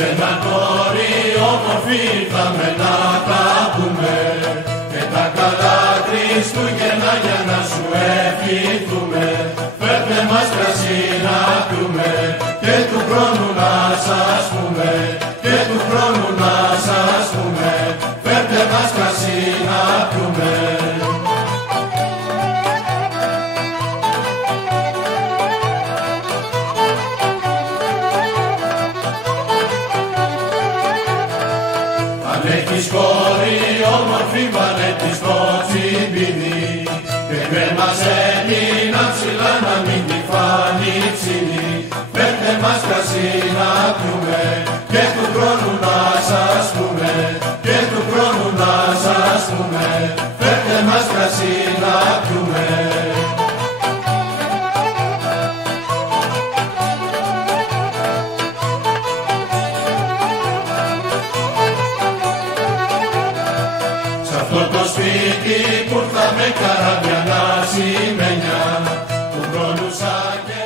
σε ένα κόρη όμορφη ήρθαμε να τα πούμε και τα καλά Χριστούγεννα για να σου ευχηθούμε. Φέρτε μας κρασί να πιούμε και του χρόνου να σας πούμε, και του χρόνου να σας πούμε. Φέρτε μας κρασί να πιούμε. Έχεις κόρη όμορφη, βάλε της στο τσιμπίδι και κρέμασε την αψηλά να μην τη φάνει ψηλή. Φέρτε μας κρασί να πιούμε και του χρόνου να σας πούμε, και του χρόνου να σας πούμε. Φέρτε μας κρασί να πιούμε. Αυτό το σπίτι που ήρθαμε καραβιανά σημαίνια του χρόνου σαν και